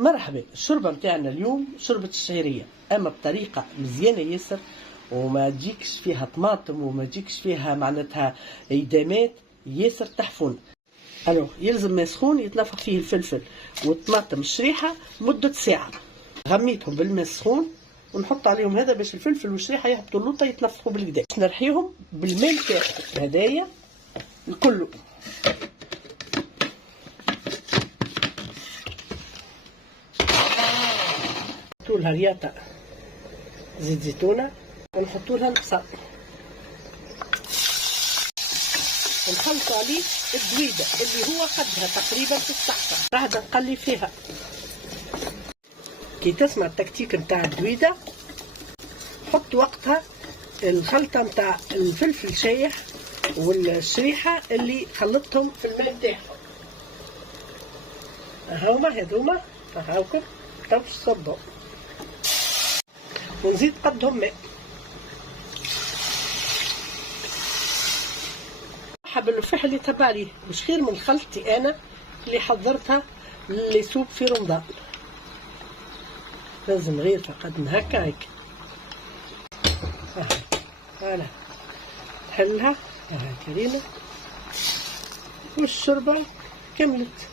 مرحبا. الشوربه نتاعنا اليوم شوربه الشعيريه، اما بطريقه مزيانه ياسر، وما تجيكش فيها طماطم وما تجيكش فيها معناتها ايدامات ياسر تحفون. الو يلزم ما سخون يتنفخ فيه الفلفل والطماطم الشريحه مده ساعه. غميتهم بالماء السخون ونحط عليهم هذا باش الفلفل والشريحه يهبطوا اللوطه يتنفخوا بالكدا. نرحيهم بالماء نتاعهم هدايا الكل. نحطوا لها رياطه زيت زيتونه ونحطوا لها البصل ونخلطوا عليه الدويده اللي هو قدها تقريبا في الصحفه. بعد نقلي فيها كي تسمع التكتيك نتاع الدويده حط وقتها الخلطه نتاع الفلفل شايح والشريحه اللي خلطتهم في الماء نتاعهم. هاهما هذوما هاوكم تو صبوا ونزيد قدهم ماء. حب اللفاح اللي تبع ليه مش خير من خلطتي انا اللي حضرتها لسوب في رمضان. لازم غير فقط هكا هيك هلا نحلها هاكا كريمه والشوربه كملت.